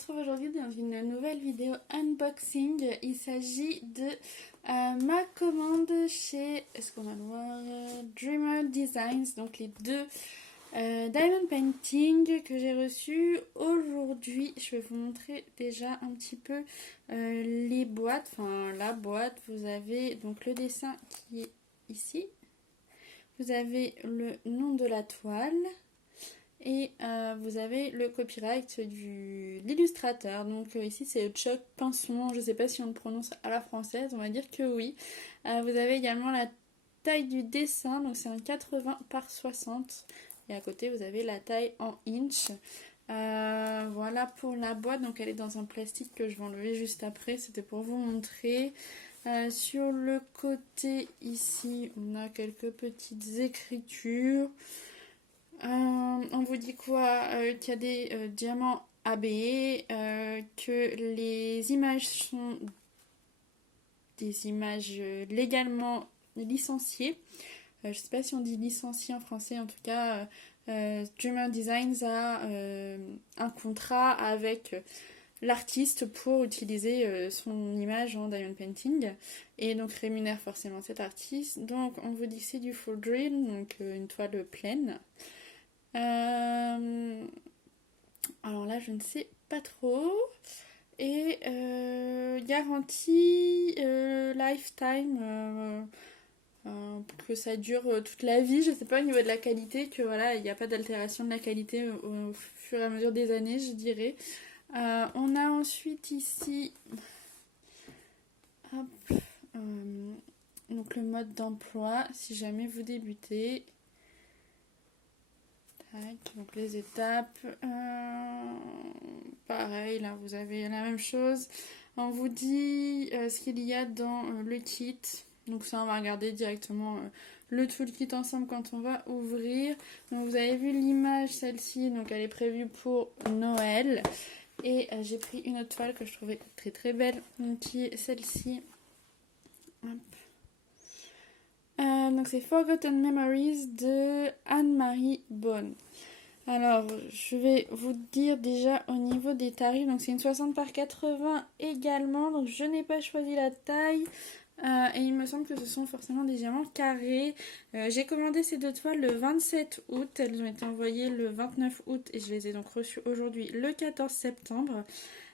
retrouve aujourd'hui dans une nouvelle vidéo unboxing. Il s'agit de ma commande chez, est-ce qu'on va le voir, Dreamer Designs, donc les deux diamond painting que j'ai reçus aujourd'hui. Je vais vous montrer déjà un petit peu les boîtes, enfin la boîte. Vous avez donc le dessin qui est ici, vous avez le nom de la toile. Et vous avez le copyright de l'illustrateur. Donc ici c'est Chuck Pinson, je ne sais pas si on le prononce à la française, on va dire que oui. Vous avez également la taille du dessin, donc c'est un 80 par 60. Et à côté vous avez la taille en inch. Voilà pour la boîte, donc elle est dans un plastique que je vais enlever juste après, c'était pour vous montrer. Sur le côté ici on a quelques petites écritures. On vous dit quoi? Qu'il y a des diamants ABE, que les images sont des images légalement licenciées. Je ne sais pas si on dit licencié en français, en tout cas Dreamer Designs a un contrat avec l'artiste pour utiliser son image en diamond painting et donc rémunère forcément cet artiste. Donc on vous dit que c'est du full dream, donc une toile pleine. Alors là je ne sais pas trop. Et garantie lifetime, que ça dure toute la vie. Je sais pas au niveau de la qualité, que voilà, il n'y a pas d'altération de la qualité au fur et à mesure des années, je dirais. On a ensuite ici hop, donc le mode d'emploi si jamais vous débutez. Donc les étapes, pareil, là vous avez la même chose. On vous dit ce qu'il y a dans le kit. Donc ça on va regarder directement le toolkit ensemble quand on va ouvrir. Donc vous avez vu l'image, celle-ci, donc elle est prévue pour Noël. Et j'ai pris une autre toile que je trouvais très très belle, donc qui est celle-ci. Donc c'est Forgotten Memories de Anne-Marie Bonne. Alors je vais vous dire déjà au niveau des tarifs, donc c'est une 60 par 80 également, donc je n'ai pas choisi la taille. Et il me semble que ce sont forcément des diamants carrés. J'ai commandé ces deux toiles le 27 août, elles ont été envoyées le 29 août et je les ai donc reçues aujourd'hui le 14 septembre.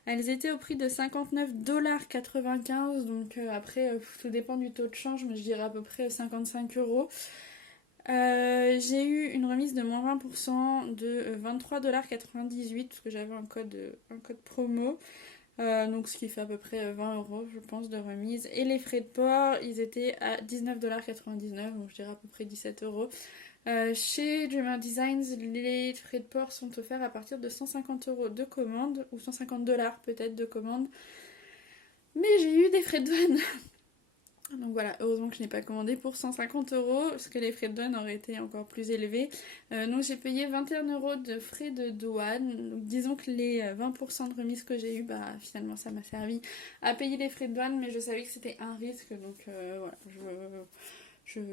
Elles étaient au prix de 59,95 $, donc après tout dépend du taux de change, mais je dirais à peu près 55 €. J'ai eu une remise de moins 20% de 23,98 $ parce que j'avais un code promo. Donc ce qui fait à peu près 20 € je pense de remise. Et les frais de port, ils étaient à 19,99 $, donc je dirais à peu près 17 €. Chez Dreamer Designs, les frais de port sont offerts à partir de 150 € de commande, ou 150 $ peut-être de commande. Mais j'ai eu des frais de douane. Donc voilà, heureusement que je n'ai pas commandé pour 150 €, parce que les frais de douane auraient été encore plus élevés. Donc j'ai payé 21 € de frais de douane. Donc disons que les 20% de remise que j'ai eu, bah finalement ça m'a servi à payer les frais de douane, mais je savais que c'était un risque, donc voilà,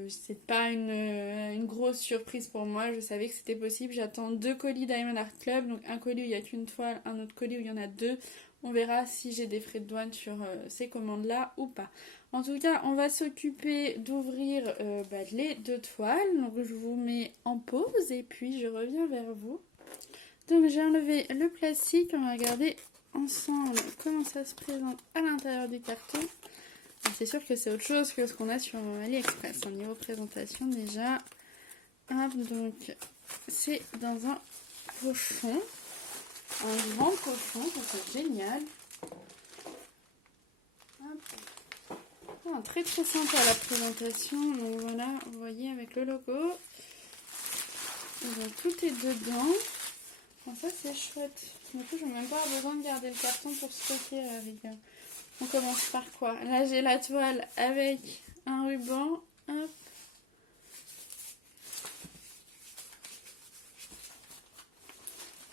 c'est pas une grosse surprise pour moi, je savais que c'était possible. J'attends 2 colis Diamond Art Club, donc un colis où il n'y a qu'une toile, un autre colis où il y en a 2. On verra si j'ai des frais de douane sur ces commandes-là ou pas. En tout cas, on va s'occuper d'ouvrir les deux toiles. Donc je vous mets en pause et puis je reviens vers vous. Donc j'ai enlevé le plastique, on va regarder ensemble comment ça se présente à l'intérieur du carton. C'est sûr que c'est autre chose que ce qu'on a sur AliExpress au niveau présentation déjà. Hop, donc c'est dans un pochon, un grand pochon, ça c'est génial. Hop. Oh, très très sympa la présentation, donc voilà, vous voyez avec le logo. Donc, tout est dedans. Bon, ça c'est chouette. Du coup je n'ai même pas besoin de garder le carton pour stocker la rigueur. On commence par quoi? Là j'ai la toile avec un ruban. Hop.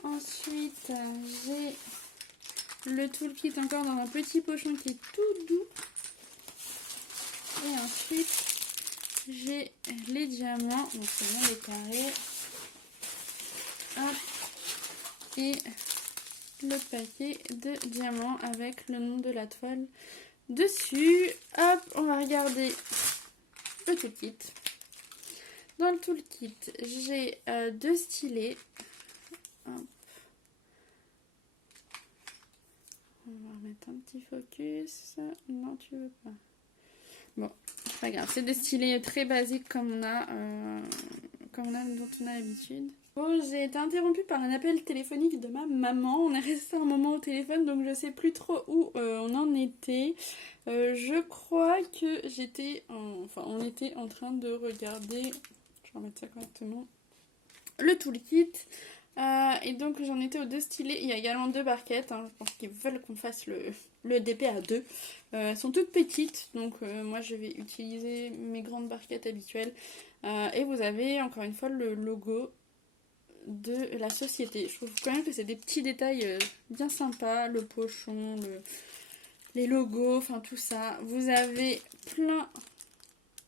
Ensuite j'ai le toolkit encore dans un petit pochon qui est tout doux. Et ensuite j'ai les diamants, donc c'est bien les carrés. Hop. Et le paquet de diamants avec le nom de la toile dessus. Hop, on va regarder le toolkit. Dans le toolkit, j'ai 2 stylets. Hop. On va remettre un petit focus. Non, tu veux pas. Bon, c'est pas grave. C'est des stylets très basiques comme on a, dont on a l'habitude. Bon, j'ai été interrompue par un appel téléphonique de ma maman. On est resté un moment au téléphone, donc je sais plus trop où on en était. Je crois que on était en train de regarder, je vais remettre ça correctement, le toolkit. Et donc j'en étais aux 2 stylets. Il y a également 2 barquettes. Je pense qu'ils veulent qu'on fasse le DP à 2. Elles sont toutes petites, donc moi je vais utiliser mes grandes barquettes habituelles. Et vous avez encore une fois le logo de la société. Je trouve quand même que c'est des petits détails bien sympas. Le pochon, les logos, enfin tout ça. Vous avez plein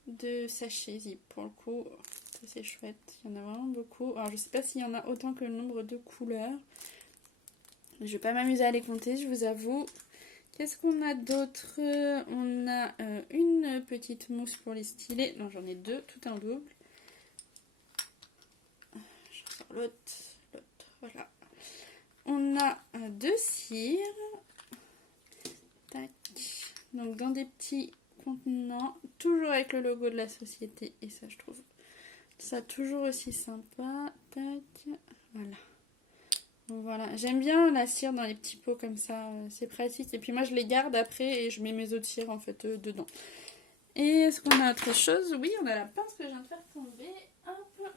de sachets zip pour le coup. Ça c'est chouette. Il y en a vraiment beaucoup. Alors je sais pas s'il y en a autant que le nombre de couleurs. Je vais pas m'amuser à les compter, je vous avoue. Qu'est-ce qu'on a d'autre? On a une petite mousse pour les stylets. Non, j'en ai 2, tout en double. Je ressors l'autre, voilà. On a 2 cires. Tac. Donc dans des petits contenants, toujours avec le logo de la société. Et ça, je trouve ça toujours aussi sympa. Tac. Voilà. Donc voilà, j'aime bien la cire dans les petits pots comme ça, c'est pratique. Et puis moi je les garde après et je mets mes autres cires en fait dedans. Et est-ce qu'on a autre chose? Oui, on a la pince que je viens de faire tomber. Hop.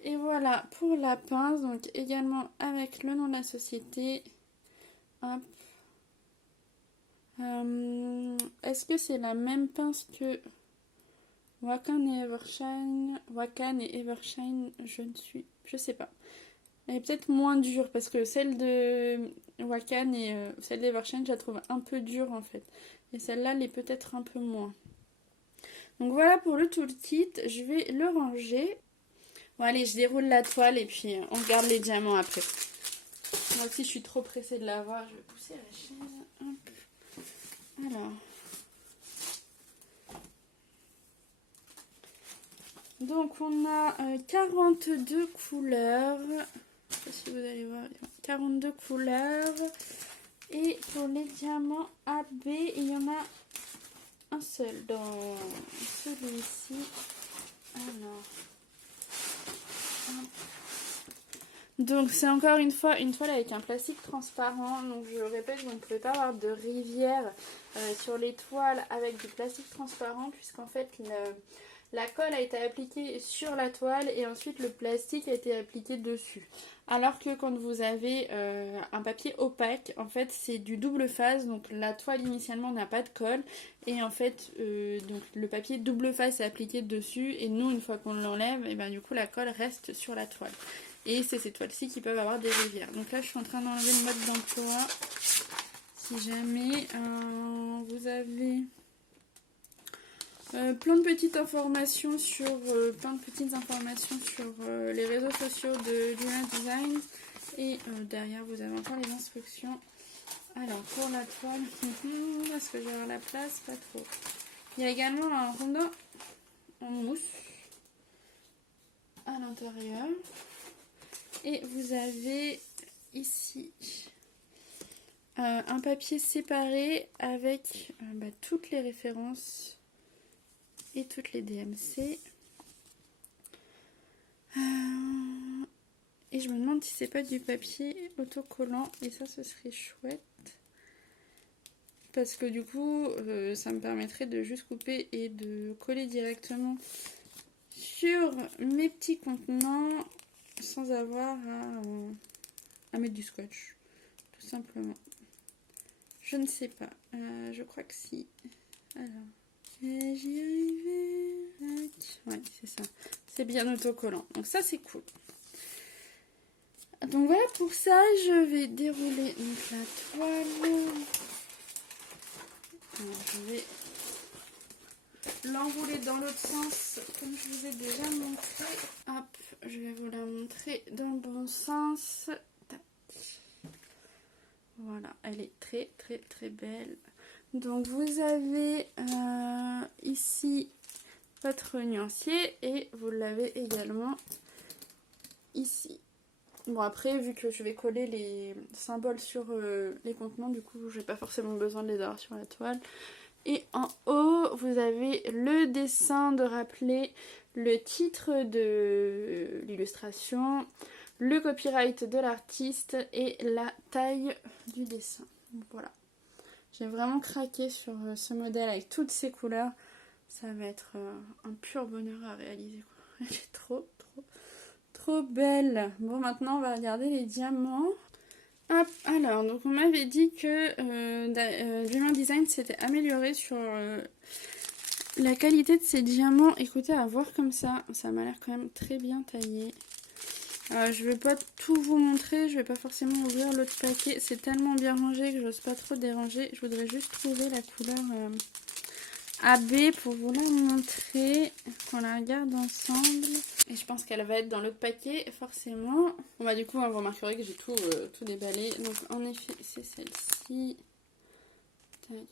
Et voilà pour la pince, donc également avec le nom de la société. Hop. Est-ce que c'est la même pince que Wakan et Evershine? Wakan et Evershine, je sais pas. Elle est peut-être moins dure parce que celle de Wakan et celle d'Evershine, je la trouve un peu dure en fait. Et celle-là, elle est peut-être un peu moins. Donc voilà pour le toolkit. Je vais le ranger. Bon allez, je déroule la toile et puis on regarde les diamants après. Moi aussi, je suis trop pressée de l'avoir. Je vais pousser la chaise. Hop. Alors. Donc on a 42 couleurs. Je sais pas si vous allez voir. 42 couleurs. Et pour les diamants AB, il y en a un seul dans celui-ci. Alors. Donc c'est encore une fois une toile avec un plastique transparent. Donc je répète, vous ne pouvez pas avoir de rivière sur les toiles avec du plastique transparent puisqu'en fait la colle a été appliquée sur la toile et ensuite le plastique a été appliqué dessus. Alors que quand vous avez un papier opaque, en fait c'est du double face, donc la toile initialement n'a pas de colle et en fait donc le papier double face est appliqué dessus et nous une fois qu'on l'enlève, et ben du coup la colle reste sur la toile. Et c'est ces toiles-ci qui peuvent avoir des rivières. Donc là je suis en train d'enlever le mode d'emploi. Si jamais vous avez plein de petites informations sur les réseaux sociaux de Luna Design. Et derrière vous avez encore les instructions. Alors pour la toile, est-ce que j'ai la place? Pas trop. Il y a également un rondin en mousse à l'intérieur. Et vous avez ici un papier séparé avec toutes les références et toutes les DMC. Et je me demande si c'est pas du papier autocollant. Et ça, ce serait chouette. Parce que du coup, ça me permettrait de juste couper et de coller directement sur mes petits contenants sans avoir à mettre du scotch. Tout simplement. Je ne sais pas. Je crois que si. Alors. J'y arrivais. Ouais, c'est ça. C'est bien autocollant. Donc ça, c'est cool. Donc voilà, pour ça, je vais dérouler donc la toile. Alors, je vais l'enrouler dans l'autre sens, comme je vous ai déjà montré. Hop, je vais vous la montrer dans le bon sens. Tac. Voilà, elle est très très très belle. Donc vous avez ici votre nuancier et vous l'avez également ici. Bon après, vu que je vais coller les symboles sur les contenants, du coup j'ai pas forcément besoin de les avoir sur la toile. Et en haut, vous avez le dessin de rappeler le titre de l'illustration, le copyright de l'artiste et la taille du dessin. Donc, voilà. J'ai vraiment craqué sur ce modèle avec toutes ces couleurs. Ça va être un pur bonheur à réaliser, quoi. Elle est trop, trop, trop belle. Bon, maintenant, on va regarder les diamants. Hop, alors, donc on m'avait dit que Dreamer Design s'était amélioré sur la qualité de ces diamants. Écoutez, à voir comme ça m'a l'air quand même très bien taillé. Je vais pas tout vous montrer, je vais pas forcément ouvrir l'autre paquet. C'est tellement bien rangé que j'ose pas trop déranger. Je voudrais juste trouver la couleur AB pour vous la montrer, qu'on la regarde ensemble. Et je pense qu'elle va être dans l'autre paquet, forcément. Bon bah du coup, vous remarquerez que j'ai tout déballé. Donc en effet, c'est celle-ci.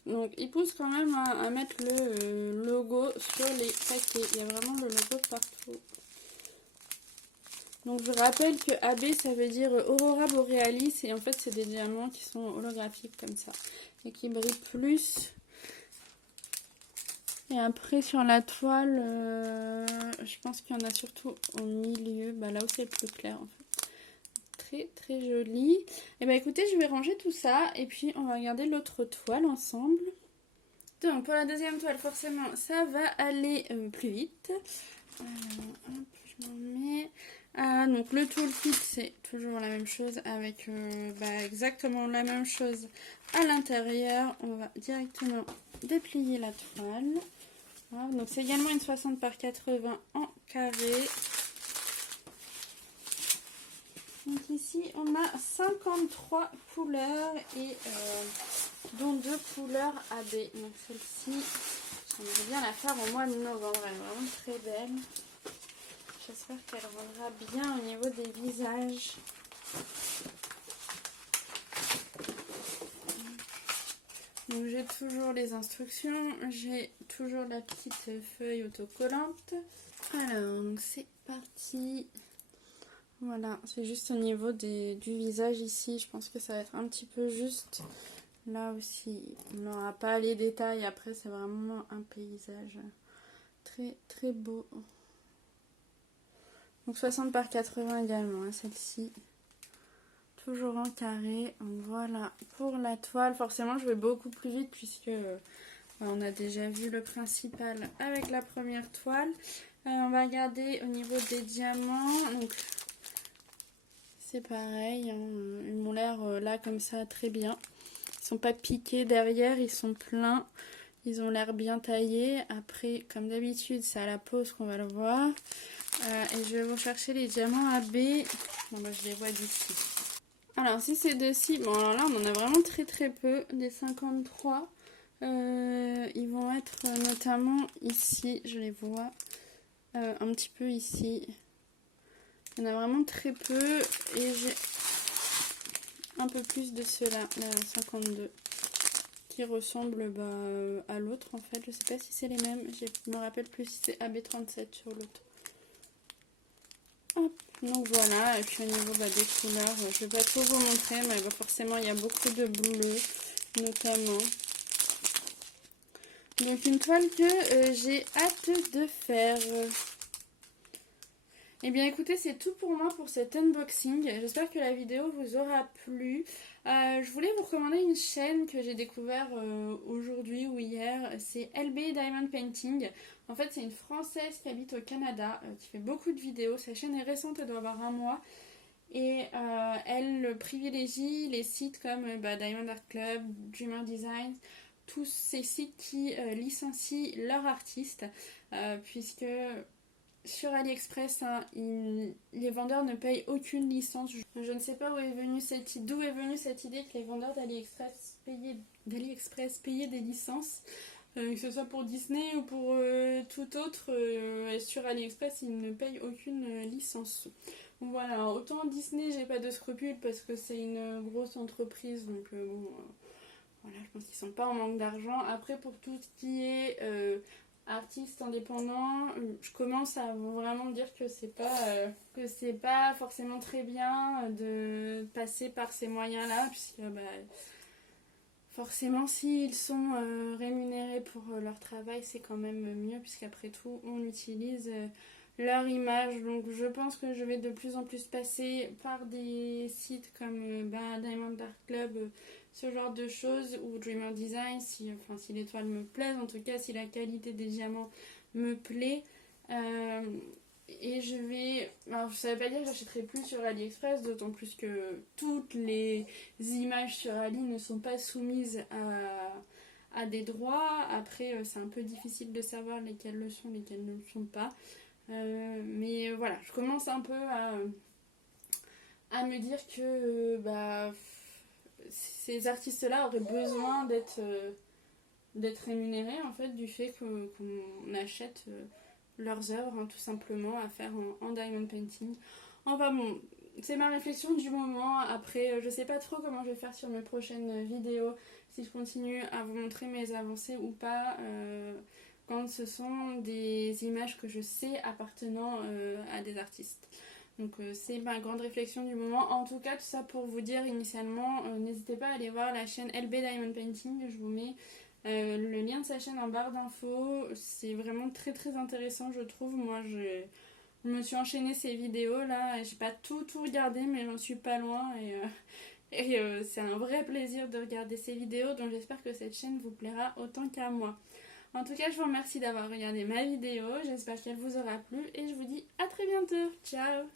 Donc il pousse quand même à mettre le logo sur les paquets. Il y a vraiment le logo partout. Donc je rappelle que AB ça veut dire Aurora Borealis et en fait c'est des diamants qui sont holographiques comme ça et qui brillent plus. Et après sur la toile, je pense qu'il y en a surtout au milieu, bah, là où c'est le plus clair en fait. Très très joli. Et bah écoutez, je vais ranger tout ça et puis on va regarder l'autre toile ensemble. Donc pour la deuxième toile forcément ça va aller plus vite. Hop, je m'en mets. Donc le toolkit c'est toujours la même chose avec exactement la même chose à l'intérieur. On va directement déplier la toile. Voilà, donc c'est également une 60 par 80 en carré. Donc ici on a 53 couleurs et dont 2 couleurs AB. Donc celle-ci, j'aimerais bien la faire au mois de novembre, elle est vraiment très belle. J'espère qu'elle rendra bien au niveau des visages. Donc j'ai toujours les instructions, j'ai toujours la petite feuille autocollante. Alors, c'est parti. Voilà, c'est juste au niveau du visage ici, je pense que ça va être un petit peu juste. Là aussi, on n'aura pas les détails, après c'est vraiment un paysage très très beau. Donc 60 par 80 également, hein, celle-ci. Toujours en carré. Donc voilà, pour la toile, forcément je vais beaucoup plus vite puisque on a déjà vu le principal avec la première toile. On va regarder au niveau des diamants. Donc c'est pareil, hein, ils m'ont l'air là comme ça très bien. Ils sont pas piqués derrière, ils sont pleins. Ils ont l'air bien taillés. Après, comme d'habitude, c'est à la pose qu'on va le voir. Et je vais vous chercher les diamants AB. Bon, bah, je les vois d'ici. Alors, si c'est de ci, bon, alors là, on en a vraiment très très peu. Des 53. Ils vont être notamment ici, je les vois. Un petit peu ici. Il y en a vraiment très peu. Et j'ai un peu plus de ceux-là, la 52. Qui ressemble à l'autre en fait. Je sais pas si c'est les mêmes. Je me rappelle plus si c'est AB37 sur l'autre. Hop, donc voilà. Et puis au niveau des couleurs, je vais pas trop vous montrer, mais forcément il y a beaucoup de bleu notamment. Donc une toile que j'ai hâte de faire. Et bien écoutez, c'est tout pour moi pour cet unboxing. J'espère que la vidéo vous aura plu. Je voulais vous recommander une chaîne que j'ai découvert aujourd'hui ou hier. C'est LB Diamond Painting. En fait, c'est une Française qui habite au Canada, qui fait beaucoup de vidéos. Sa chaîne est récente, elle doit avoir un mois. Et elle privilégie les sites comme Diamond Art Club, Dreamer Design, tous ces sites qui licencient leurs artistes, puisque sur AliExpress, hein, les vendeurs ne payent aucune licence. Je ne sais pas d'où est venue cette idée que les vendeurs d'AliExpress payaient des licences. Que ce soit pour Disney ou pour tout autre, sur AliExpress, ils ne payent aucune licence. Donc voilà, autant Disney, j'ai pas de scrupules parce que c'est une grosse entreprise, donc bon, voilà, je pense qu'ils sont pas en manque d'argent. Après, pour tout ce qui est artiste indépendant, je commence à vraiment me dire que c'est pas forcément très bien de passer par ces moyens-là, puisque bah, forcément, s'ils sont rémunérés pour leur travail, c'est quand même mieux, puisqu'après tout, on utilise leur image. Donc, je pense que je vais de plus en plus passer par des sites comme Diamond Art Club, ce genre de choses, ou Dreamer Design, si l'étoile me plaise, en tout cas, si la qualité des diamants me plaît. Euh, et je vais. Alors, ça veut pas dire que j'achèterai plus sur AliExpress, d'autant plus que toutes les images sur Ali ne sont pas soumises à des droits. Après, c'est un peu difficile de savoir lesquelles le sont, lesquelles ne le sont pas. Mais voilà, je commence un peu à me dire que bah, ces artistes-là auraient besoin d'être rémunérés en fait du fait qu'on achète leurs œuvres, hein, tout simplement, à faire en diamond painting. Enfin bon, c'est ma réflexion du moment. Après, je sais pas trop comment je vais faire sur mes prochaines vidéos, si je continue à vous montrer mes avancées ou pas, quand ce sont des images que je sais appartenant à des artistes. Donc c'est ma grande réflexion du moment. En tout cas, tout ça pour vous dire initialement, n'hésitez pas à aller voir la chaîne LB Diamond Painting. Je vous mets le lien de sa chaîne en barre d'infos. C'est vraiment très très intéressant, je trouve. Moi, je me suis enchaîné ces vidéos là. J'ai pas tout regardé, mais j'en suis pas loin. Et c'est un vrai plaisir de regarder ces vidéos. Donc j'espère que cette chaîne vous plaira autant qu'à moi. En tout cas, je vous remercie d'avoir regardé ma vidéo. J'espère qu'elle vous aura plu. Et je vous dis à très bientôt. Ciao!